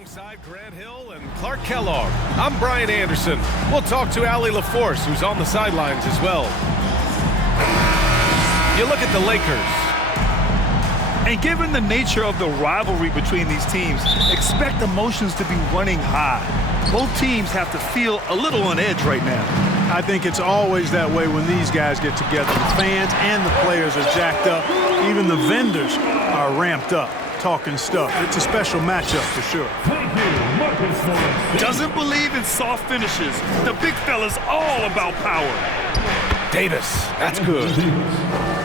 Alongside Grant Hill and Clark Kellogg, I'm Brian Anderson. We'll talk to Allie LaForce, who's on the sidelines as well. You look at the Lakers. And given the nature of the rivalry between these teams, expect emotions to be running high. Both teams have to feel a little on edge right now. I think it's always that way when these guys get together. The fans and the players are jacked up. Even the vendors are ramped up, talking stuff. It's a special matchup for sure. Doesn't believe in soft finishes. The big fella's all about power. Davis, that's good.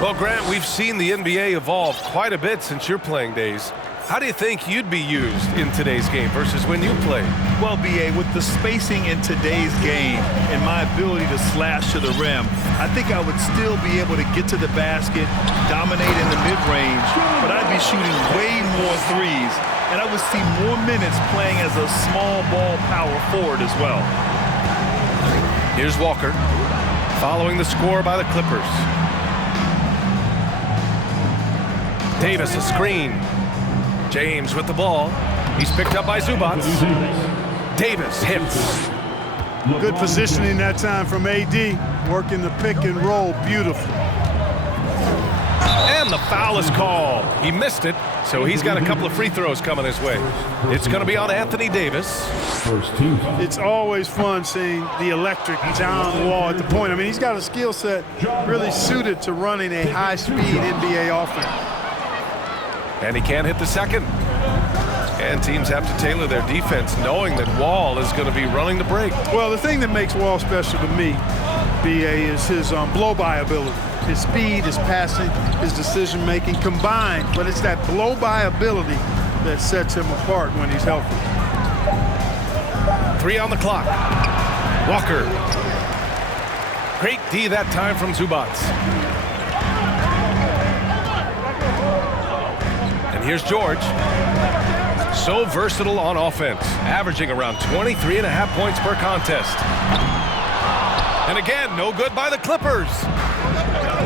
Well, Grant, we've seen the NBA evolve quite a bit since your playing days. How do you think you'd be used in today's game versus when you played? Well, B.A., with the spacing in today's game and my ability to slash to the rim, I think I would still be able to get to the basket, dominate in the mid-range, but I'd be shooting way more threes, and I would see more minutes playing as a small ball power forward as well. Here's Walker, following the score by the Clippers. Davis, a screen. James with the ball. He's picked up by Zubac. Davis hits. Good positioning that time from A.D. Working the pick and roll beautifully. And the foul is called. He missed it, so he's got a couple of free throws coming his way. It's going to be on Anthony Davis. It's always fun seeing the electric John Wall at the point. I mean, he's got a skill set really suited to running a high-speed NBA offense. And he can't hit the second. And teams have to tailor their defense knowing that Wall is going to be running the break. Well, the thing that makes Wall special to me, B.A., is his blow-by ability. His speed, his passing, his decision-making combined. But it's that blow-by ability that sets him apart when he's healthy. 3 on the clock. Walker. Great D that time from Zubac. Here's George. So versatile on offense, averaging around 23.5 points per contest. And again, no good by the Clippers.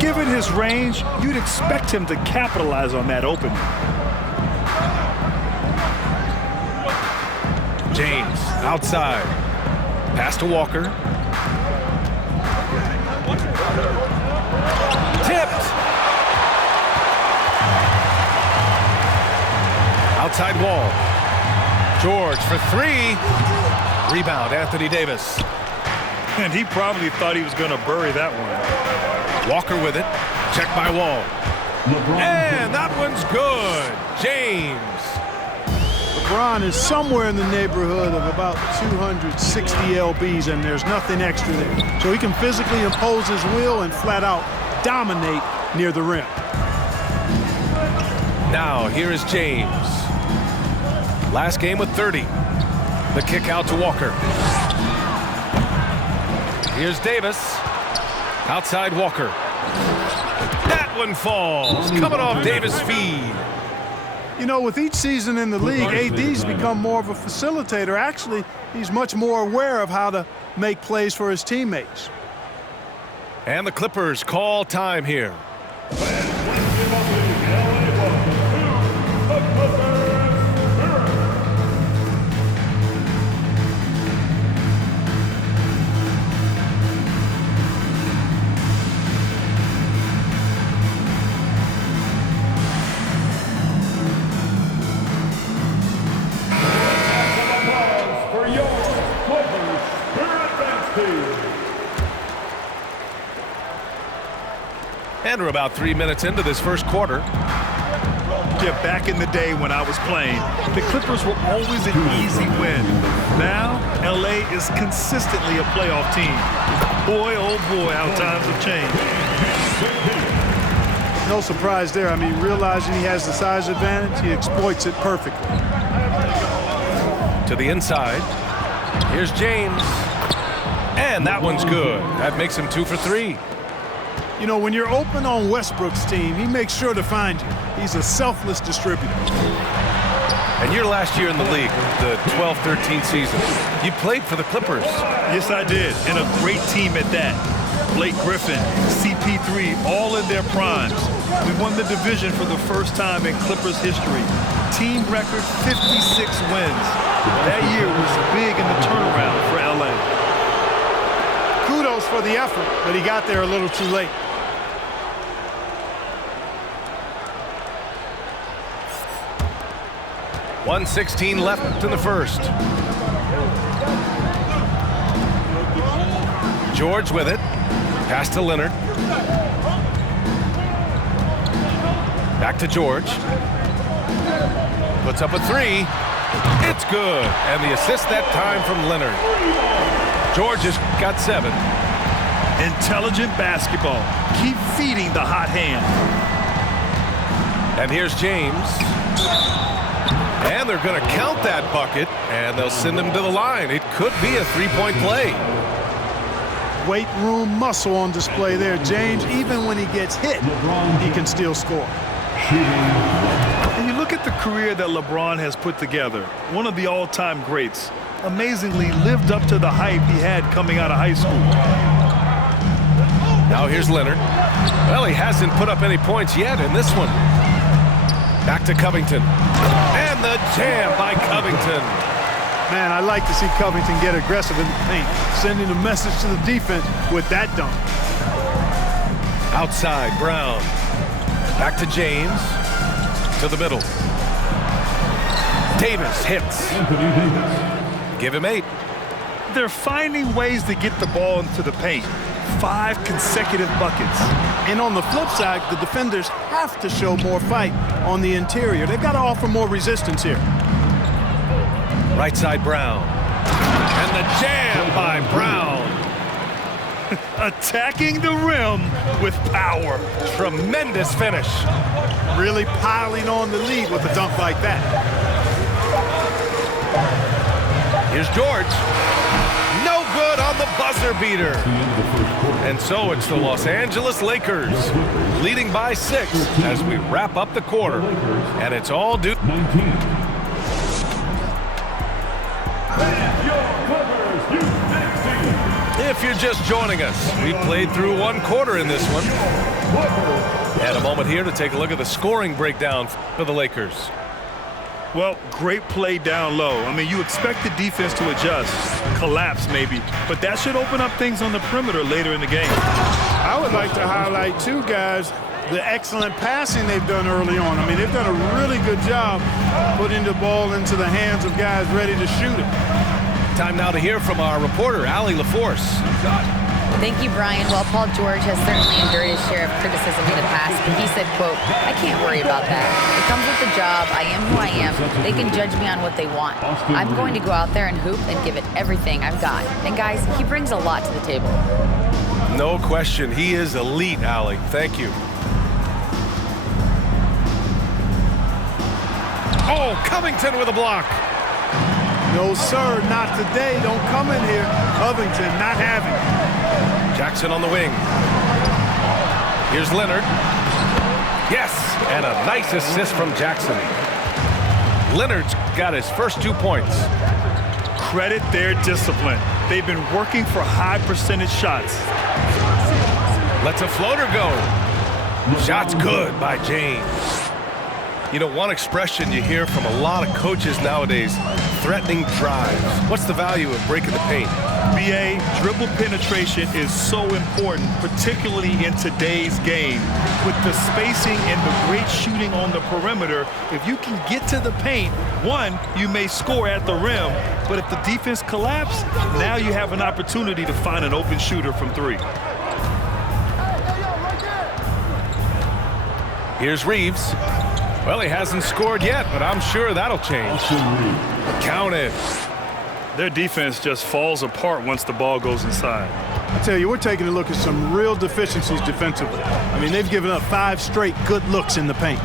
Given his range, you'd expect him to capitalize on that opening. James, outside. Pass to Walker. Tipped. Outside Wall. George for 3. Rebound, Anthony Davis. And he probably thought he was going to bury that one. Walker with it. Check by Wall. And that one's good. James. LeBron is somewhere in the neighborhood of about 260 lbs, and there's nothing extra there. So he can physically impose his will and flat out dominate near the rim. Now, here is James. Last game with 30. The kick out to Walker. Here's Davis. Outside Walker. That one falls. Coming off Davis' feed. You know, with each season in the league, AD's become more of a facilitator. Actually, he's much more aware of how to make plays for his teammates. And the Clippers call time here. And we're about 3 minutes into this first quarter. Yeah, back in the day when I was playing, the Clippers were always an easy win. Now, LA is consistently a playoff team. Boy, oh boy, how times have changed. No surprise there. I mean, realizing he has the size advantage, he exploits it perfectly. To the inside. Here's James. And that one's good. That makes him 2 for 3. You know, when you're open on Westbrook's team, he makes sure to find you. He's a selfless distributor. And your last year in the league, the 12-13 season, you played for the Clippers. Yes, I did, and a great team at that. Blake Griffin, CP3, all in their primes. We won the division for the first time in Clippers history. Team record 56 wins. That year was big in the turnaround for LA. Kudos for the effort, but he got there a little too late. .116 left in the first. George with it. Pass to Leonard. Back to George. Puts up a three. It's good. And the assist that time from Leonard. George has got 7. Intelligent basketball. Keep feeding the hot hand. And here's James. And they're going to count that bucket, and they'll send him to the line. It could be a three-point play. Weight room muscle on display there, James. Even when he gets hit, he can still score. And you look at the career that LeBron has put together. One of the all-time greats. Amazingly lived up to the hype he had coming out of high school. Now here's Leonard. Well, he hasn't put up any points yet in this one. Back to Covington. And the jam by Covington. Man, I like to see Covington get aggressive in the paint, sending a message to the defense with that dunk. Outside, Brown. Back to James. To the middle. Davis hits. Give him 8. They're finding ways to get the ball into the paint. 5 consecutive buckets. And on the flip side, the defenders have to show more fight on the interior. They've got to offer more resistance here. Right side, Brown. And the jam by Brown. Attacking the rim with power. Tremendous finish. Really piling on the lead with a dunk like that. Here's George. No good on the buzzer beater. And so it's the Los Angeles Lakers leading by 6 as we wrap up the quarter. And it's all due. If you're just joining us, we played through 1 quarter in this one. And a moment here to take a look at the scoring breakdown for the Lakers. Well, great play down low. I mean, you expect the defense to adjust, collapse maybe, but that should open up things on the perimeter later in the game. I would like to highlight, too, guys, the excellent passing they've done early on. I mean, they've done a really good job putting the ball into the hands of guys ready to shoot it. Time now to hear from our reporter, Allie LaForce. Thank you, Brian. Well, Paul George has certainly endured his share of criticism in the past, but he said, quote, "I can't worry about that. It comes with the job. I am who I am. They can judge me on what they want. I'm going to go out there and hoop and give it everything I've got." And guys, he brings a lot to the table. No question. He is elite, Allie. Thank you. Oh, Covington with a block. No, sir, not today. Don't come in here. Covington not having it. Jackson on the wing. Here's Leonard. Yes, and a nice assist from Jackson. Leonard's got his first 2 points. Credit their discipline. They've been working for high percentage shots. Lets a floater go. Shot's good by James. You know, one expression you hear from a lot of coaches nowadays, threatening drives. What's the value of breaking the paint? BA, dribble penetration is so important, particularly in today's game. With the spacing and the great shooting on the perimeter, if you can get to the paint, one, you may score at the rim, but if the defense collapses, now you have an opportunity to find an open shooter from 3. Here's Reeves. Well, he hasn't scored yet, but I'm sure that'll change. Counted. Their defense just falls apart once the ball goes inside. I tell you, we're taking a look at some real deficiencies defensively. I mean, they've given up 5 straight good looks in the paint.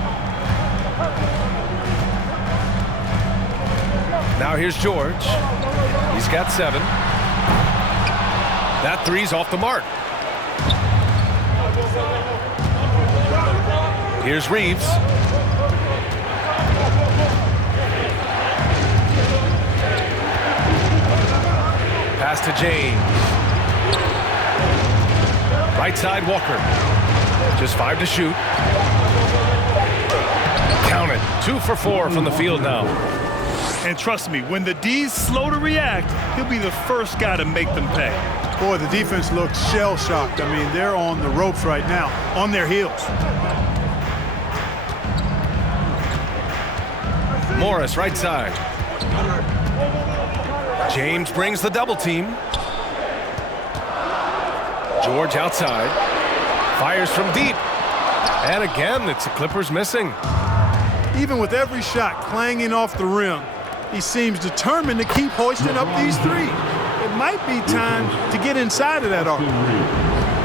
Now here's George. He's got 7. That three's off the mark. Here's Reeves. Pass to James. Right side, Walker. Just 5 to shoot. Count it. 2 for 4 from the field now. And trust me, when the D's slow to react, he'll be the first guy to make them pay. Boy, the defense looks shell-shocked. I mean, they're on the ropes right now, on their heels. Morris, right side. James brings the double team. George outside. Fires from deep. And again, it's the Clippers missing. Even with every shot clanging off the rim, he seems determined to keep hoisting up these three. It might be time to get inside of that arc.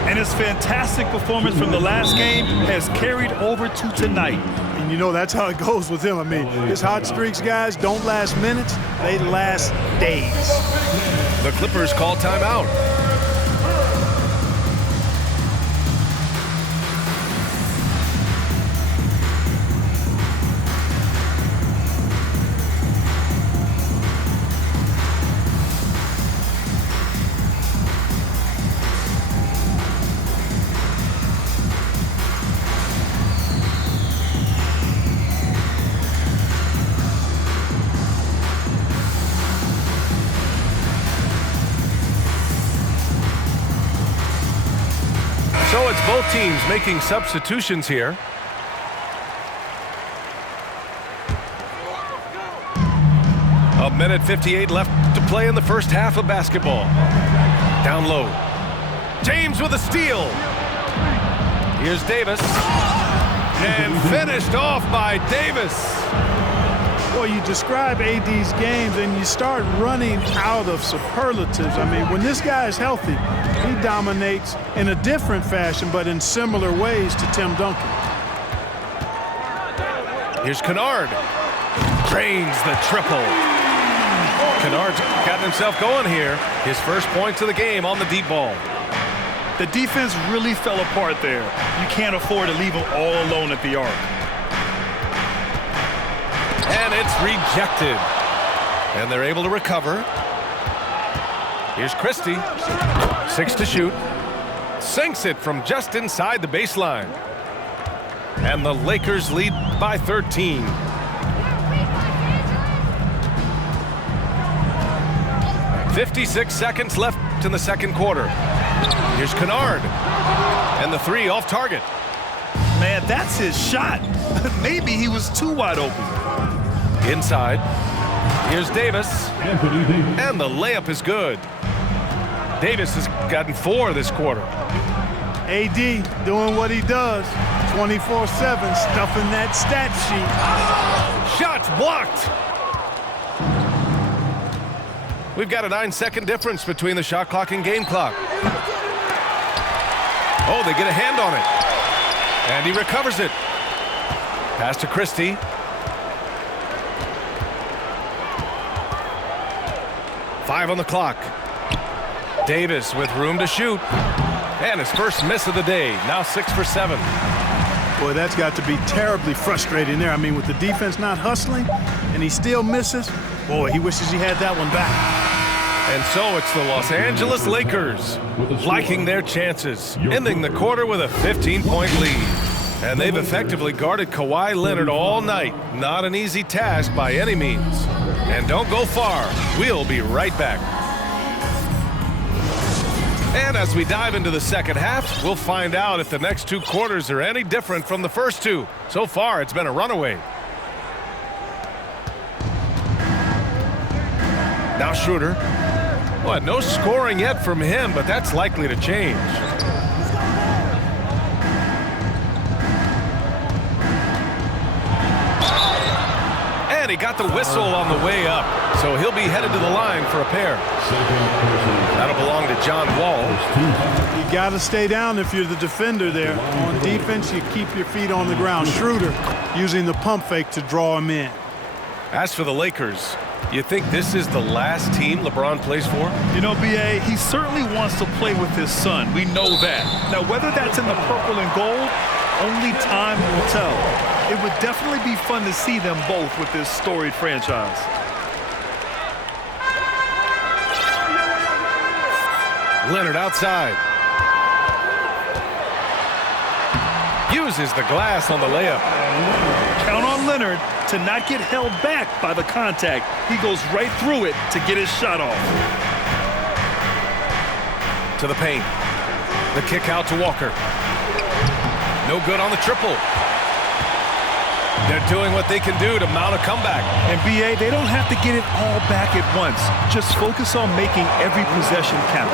And his fantastic performance from the last game has carried over to tonight. And you know that's how it goes with him. I mean, his hot streaks, guys, don't last minutes. They last days. The Clippers call timeout. So it's both teams making substitutions here. A minute 58 left to play in the first half of basketball. Down low. James with a steal. Here's Davis. And finished off by Davis. Well, you describe AD's games and you start running out of superlatives. I mean, when this guy is healthy, he dominates in a different fashion, but in similar ways to Tim Duncan. Here's Kennard. Drains the triple. Kennard's gotten himself going here. His first points of the game on the deep ball. The defense really fell apart there. You can't afford to leave them all alone at the arc. And it's rejected. And they're able to recover. Here's Christie. 6 to shoot. Sinks it from just inside the baseline. And the Lakers lead by 13. "56 seconds left in the second quarter. Here's Kennard. And the three off target. Man, that's his shot. Maybe he was too wide open. Inside. Here's Davis. And the layup is good. Davis has gotten 4 this quarter. AD doing what he does, 24/7, stuffing that stat sheet. Shots blocked. We've got a 9-second difference between the shot clock and game clock. Oh, they get a hand on it. And he recovers it. Pass to Christie. Five on the clock. Davis with room to shoot. And his first miss of the day. Now 6 for 7. Boy, that's got to be terribly frustrating there. I mean, with the defense not hustling and he still misses, boy, he wishes he had that one back. And so it's the Los Angeles Lakers liking their chances, ending the quarter with a 15-point lead. And they've effectively guarded Kawhi Leonard all night. Not an easy task by any means. And don't go far. We'll be right back. And as we dive into the second half, we'll find out if the next 2 quarters are any different from the first 2. So far, it's been a runaway. Now Schroeder. Well, no scoring yet from him, but that's likely to change. And he got the whistle on the way up, so he'll be headed to the line for a pair. That'll belong to John Wall. You got to stay down if you're the defender there. On defense, you keep your feet on the ground. Schroeder using the pump fake to draw him in. As for the Lakers, you think this is the last team LeBron plays for? You know, B.A., he certainly wants to play with his son. We know that. Now, whether that's in the purple and gold, only time will tell. It would definitely be fun to see them both with this storied franchise. Leonard outside. Uses the glass on the layup. Count on Leonard to not get held back by the contact. He goes right through it to get his shot off. To the paint. The kick out to Walker. No good on the triple. They're doing what they can do to mount a comeback. And B.A., they don't have to get it all back at once. Just focus on making every possession count.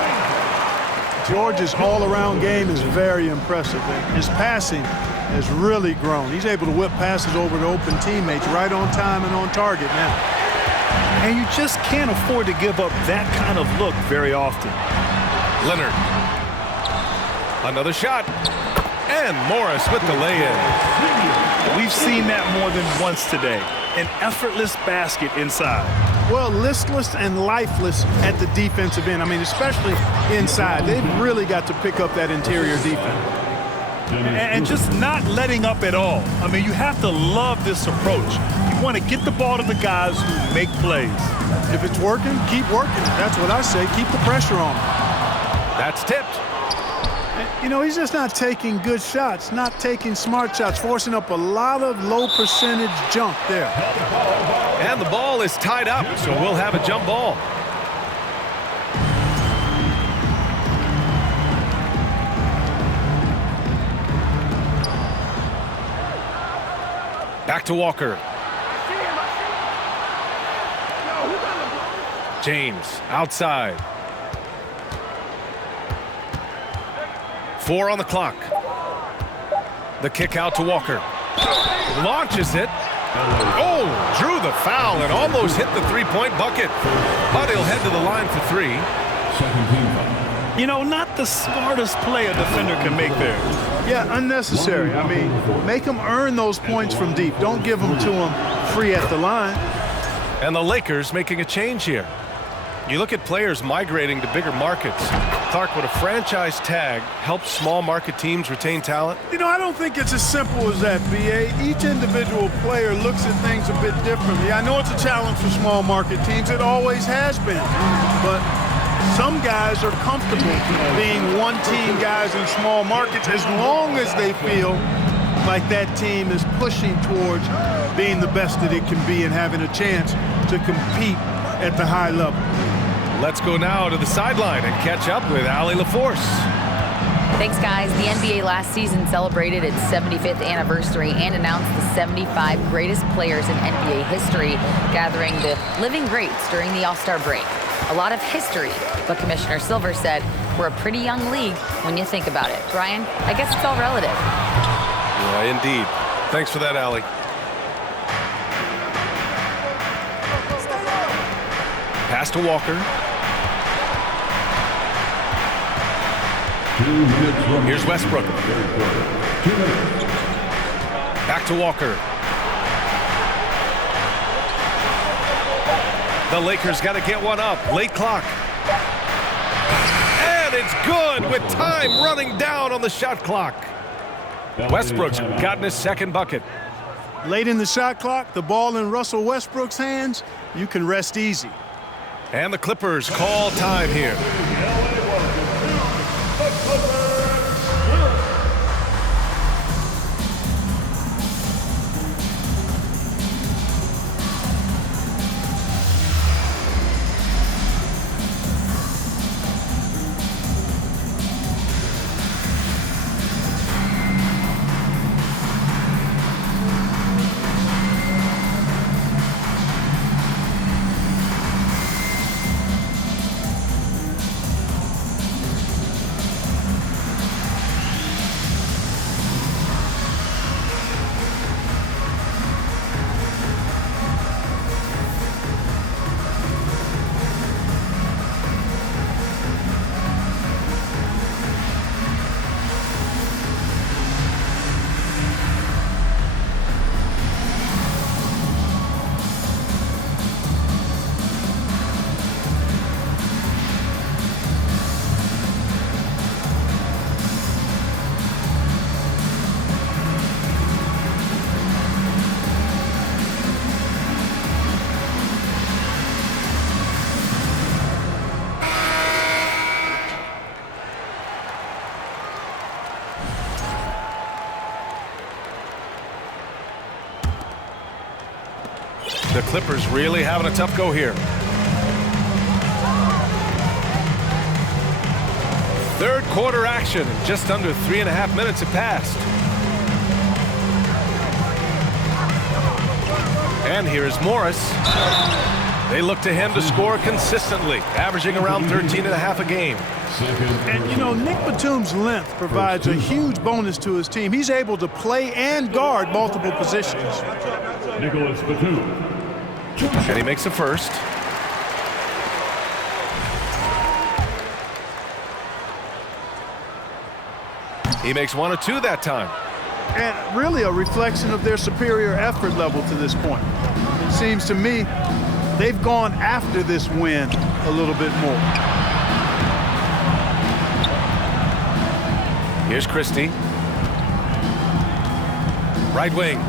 George's all-around game is very impressive. His passing has really grown. He's able to whip passes over to open teammates right on time and on target now. And you just can't afford to give up that kind of look very often. Leonard. Another shot. And Morris with the lay-in. We've seen that more than once today. An effortless basket inside. Well, listless and lifeless at the defensive end. I mean, especially inside. They've really got to pick up that interior defense. And just not letting up at all. I mean, you have to love this approach. You want to get the ball to the guys who make plays. If it's working, keep working. That's what I say. Keep the pressure on them. That's tipped. You know, he's just not taking good shots, not taking smart shots, forcing up a lot of low percentage jump there. And the ball is tied up, so we'll have a jump ball. Back to Walker. James outside. 4 on the clock. The kick out to Walker. Launches it. Oh, drew the foul and almost hit the three-point bucket. But he'll head to the line for 3. You know, not the smartest play a defender can make there. Yeah, unnecessary. I mean, make them earn those points from deep. Don't give them to them free at the line. And the Lakers making a change here. You look at players migrating to bigger markets. Clark, would a franchise tag help small market teams retain talent? You know, I don't think it's as simple as that, B.A. Each individual player looks at things a bit differently. I know it's a challenge for small market teams. It always has been. But some guys are comfortable being one-team guys in small markets as long as they feel like that team is pushing towards being the best that it can be and having a chance to compete at the high level. Let's go now to the sideline and catch up with Allie LaForce. Thanks, guys. The NBA last season celebrated its 75th anniversary and announced the 75 greatest players in NBA history, gathering the living greats during the All-Star break. A lot of history, but Commissioner Silver said we're a pretty young league when you think about it. Brian, I guess it's all relative. Yeah, indeed. Thanks for that, Allie. Pass to Walker. Here's Westbrook. Back to Walker. The Lakers got to get one up. Late clock. And it's good with time running down on the shot clock. Westbrook's gotten his second bucket. Late in the shot clock, the ball in Russell Westbrook's hands, you can rest easy. And the Clippers call time here. Clippers really having a tough go here. Third quarter action. Just under 3.5 minutes have passed. And here's Morris. They look to him to score consistently, averaging around 13.5 a game. And, you know, Nick Batum's length provides a huge bonus to his team. He's able to play and guard multiple positions. Nicholas Batum. And he makes a first. He makes 1 or 2 that time. And really a reflection of their superior effort level to this point. It seems to me they've gone after this win a little bit more. Here's Christie. Right wing.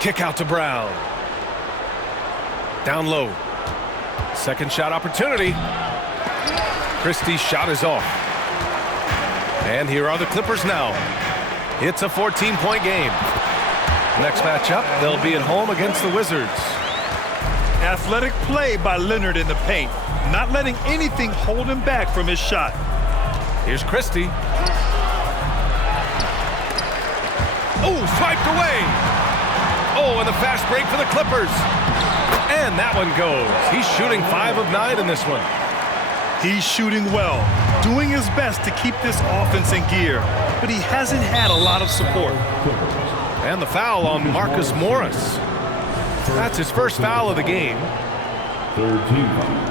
Kick out to Brown. Down low. Second shot opportunity. Christie's shot is off. And here are the Clippers now. It's a 14-point game. Next matchup, they'll be at home against the Wizards. Athletic play by Leonard in the paint, not letting anything hold him back from his shot. Here's Christie. Oh, swiped away. Oh, and the fast break for the Clippers. And that one goes. He's shooting 5 of 9 in this one. He's shooting well, doing his best to keep this offense in gear, but he hasn't had a lot of support. And the foul on Marcus Morris. That's his first foul of the game. Third team foul.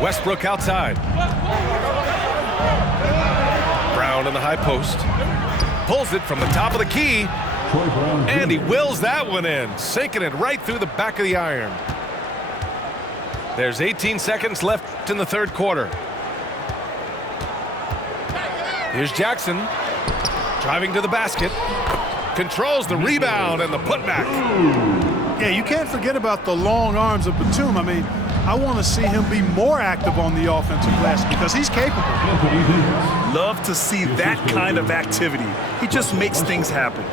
Westbrook outside. Brown in the high post. Pulls it from the top of the key. And he wills that one in, sinking it right through the back of the iron. There's 18 seconds left in the third quarter. Here's Jackson. Driving to the basket. Controls the rebound and the putback. Yeah, you can't forget about the long arms of Batum. I mean, I want to see him be more active on the offensive glass because he's capable. Love to see that kind of activity. He just makes things happen.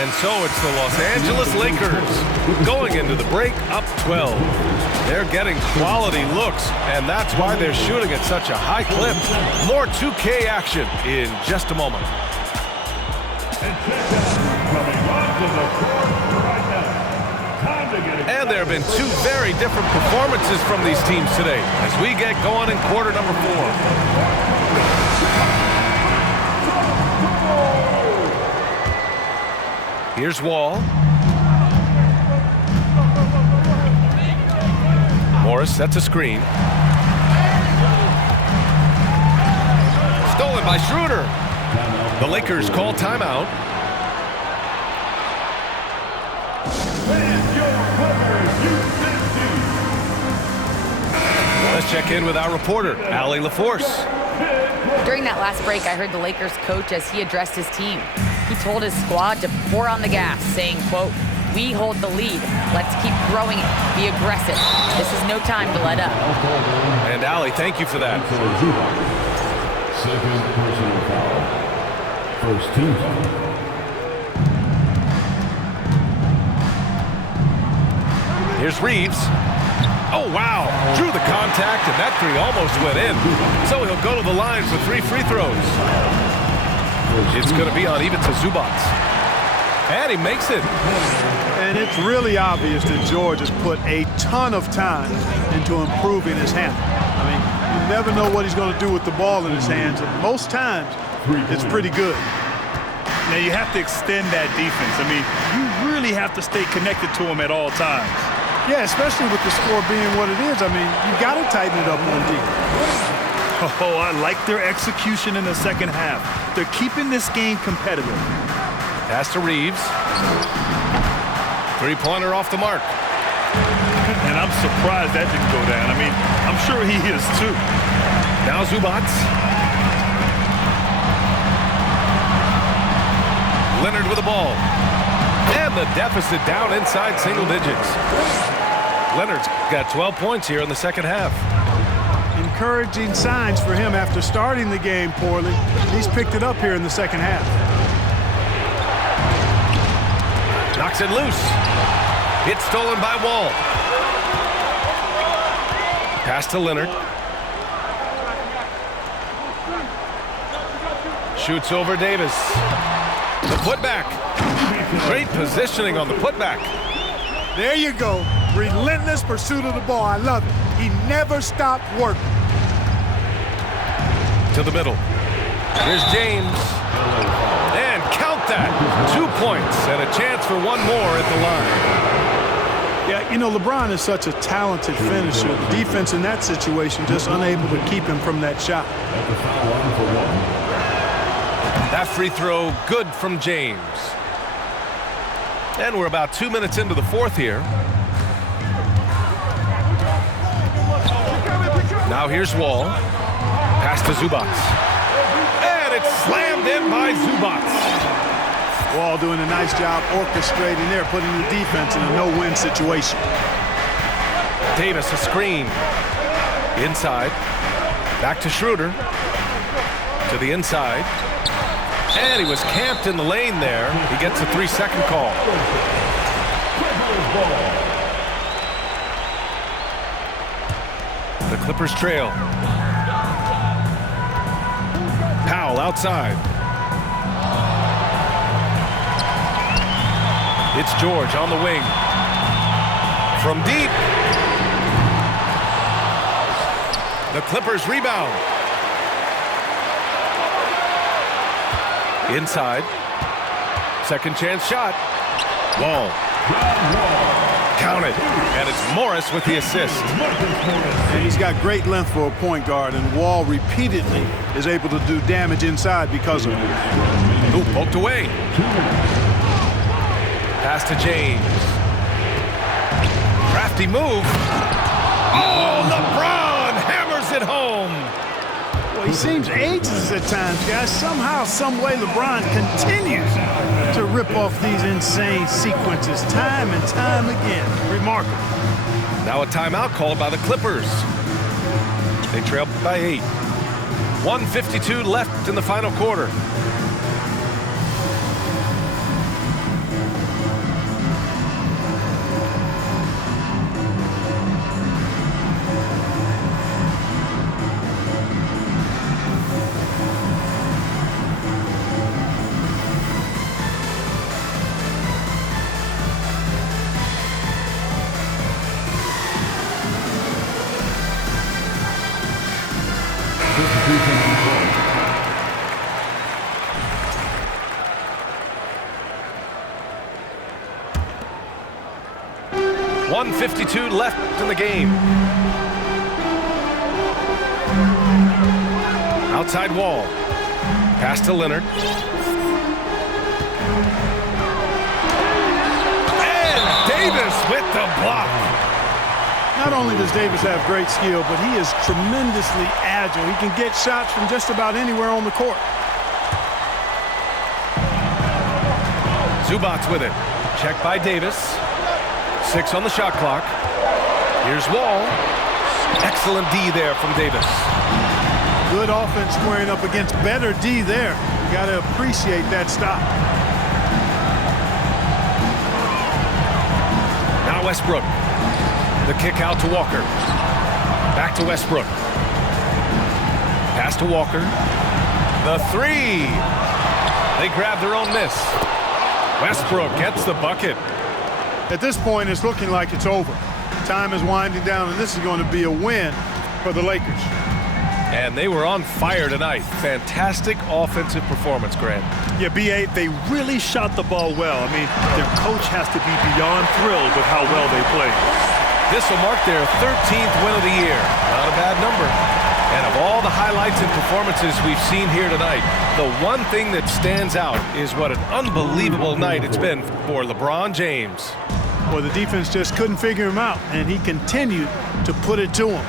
And so it's the Los Angeles Lakers going into the break up 12. They're getting quality looks, and that's why they're shooting at such a high clip. More 2K action in just a moment. And there have been 2 very different performances from these teams today as we get going in quarter number 4. Here's Wall. Morris sets a screen. Stolen by Schroeder. The Lakers call timeout. Let's check in with our reporter, Allie LaForce. During that last break, I heard the Lakers coach as he addressed his team. He told his squad to pour on the gas, saying, quote, "We hold the lead. Let's keep growing it. Be aggressive. This is no time to let up." And Allie, thank you for that. Second personal foul. First team foul. Here's Reeves. Oh, wow. Drew the contact, and that 3 almost went in. So he'll go to the line for 3 free throws. It's going to be on Ivica Zubac. And he makes it. And it's really obvious that George has put a ton of time into improving his handle. I mean, you never know what he's going to do with the ball in his hands, and most times it's pretty good. Now you have to extend that defense. I mean, you really have to stay connected to him at all times. Yeah, especially with the score being what it is. I mean, you got to tighten it up on defense. Oh, I like their execution in the second half. They're keeping this game competitive. Pass to Reeves. 3-pointer off the mark. And I'm surprised that didn't go down. I mean, I'm sure he is too. Now Zubac. Leonard with the ball. And the deficit down inside single digits. Leonard's got 12 points here in the second half. Encouraging signs for him after starting the game poorly. He's picked it up here in the second half. Knocks it loose. It's stolen by Wall. Pass to Leonard. Shoots over Davis. The putback. Great positioning on the putback. There you go. Relentless pursuit of the ball. I love it. He never stopped working. To the middle. Here's James. And count that. 2 points and a chance for one more at the line. Yeah, you know, LeBron is such a talented finisher. The defense in that situation just unable to keep him from that shot. That free throw good from James. And we're about 2 minutes into the fourth here. Now here's Wall. Pass to Zubac. And it's slammed in by Zubac. Wall doing a nice job orchestrating there, putting the defense in a no-win situation. Davis a screen. Inside. Back to Schroeder. To the inside. And he was camped in the lane there. He gets a 3-second call. The Clippers trail. Powell outside. It's George on the wing. From deep. The Clippers rebound. Inside. Second chance shot. Wall. Counted. And it's Morris with the assist. And he's got great length for a point guard, and Wall repeatedly is able to do damage inside because of it. Ooh, poked away. Pass to James. Crafty move. Oh, LeBron hammers it home. Well, he seems ageless at times, guys. Somehow, some way, LeBron continues to rip off these insane sequences time and time again. Remarkable. Now a timeout called by the Clippers. They trail by 8. 1:52 left in the final quarter. .52 left in the game. Outside Wall. Pass to Leonard. And Davis with the block. Not only does Davis have great skill, but he is tremendously agile. He can get shots from just about anywhere on the court. Zubac with it. Checked by Davis. 6 on the shot clock. Here's Wall. Excellent D there from Davis. Good offense squaring up against better D there. You got to appreciate that stop. Now Westbrook. The kick out to Walker. Back to Westbrook. Pass to Walker. The 3. They grab their own miss. Westbrook gets the bucket. At this point, it's looking like it's over. Time is winding down, and this is going to be a win for the Lakers. And they were on fire tonight. Fantastic offensive performance, Grant. Yeah, B.A., they really shot the ball well. I mean, their coach has to be beyond thrilled with how well they played. This will mark their 13th win of the year. Not a bad number. And of all the highlights and performances we've seen here tonight, the one thing that stands out is what an unbelievable night it's been for LeBron James. Well, the defense just couldn't figure him out, and he continued to put it to him.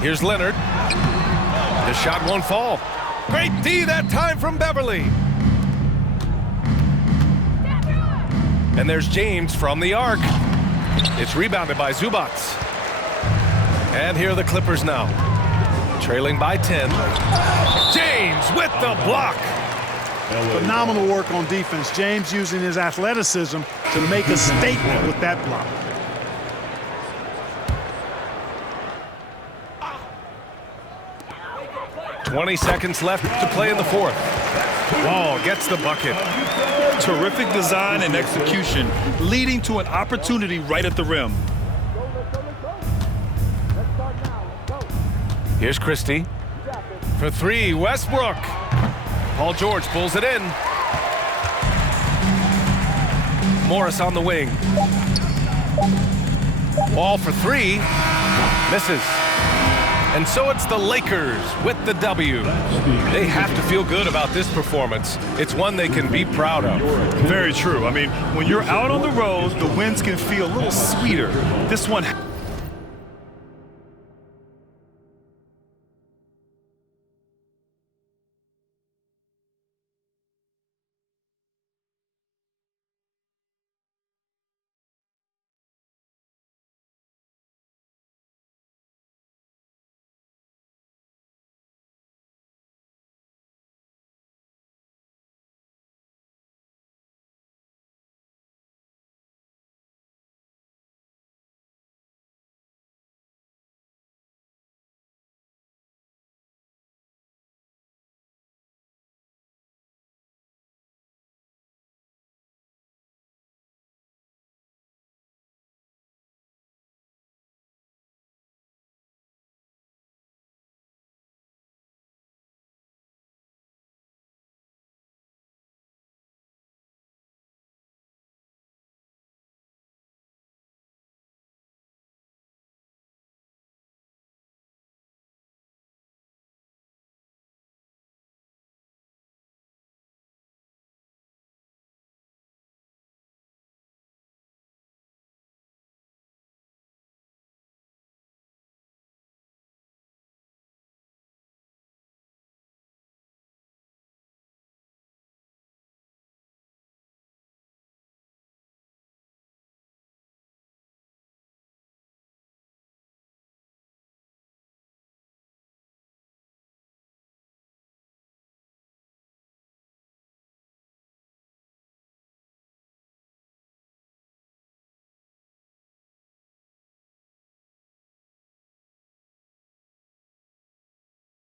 Here's Leonard. The shot won't fall. Great D that time from Beverly. And there's James from the arc. It's rebounded by Zubac. And here are the Clippers now. Trailing by 10. James with the block. Phenomenal work on defense. James using his athleticism to make a statement with that block. "20 seconds left to play in the fourth. Wall gets the bucket. Terrific design and execution, leading to an opportunity right at the rim. Here's Christie. For three, Westbrook. Paul George pulls it in. Morris on the wing. Wall for three. Misses. And so it's the Lakers with the W. They have to feel good about this performance. It's one they can be proud of. Very true. I mean, when you're out on the road, the wins can feel a little sweeter. This one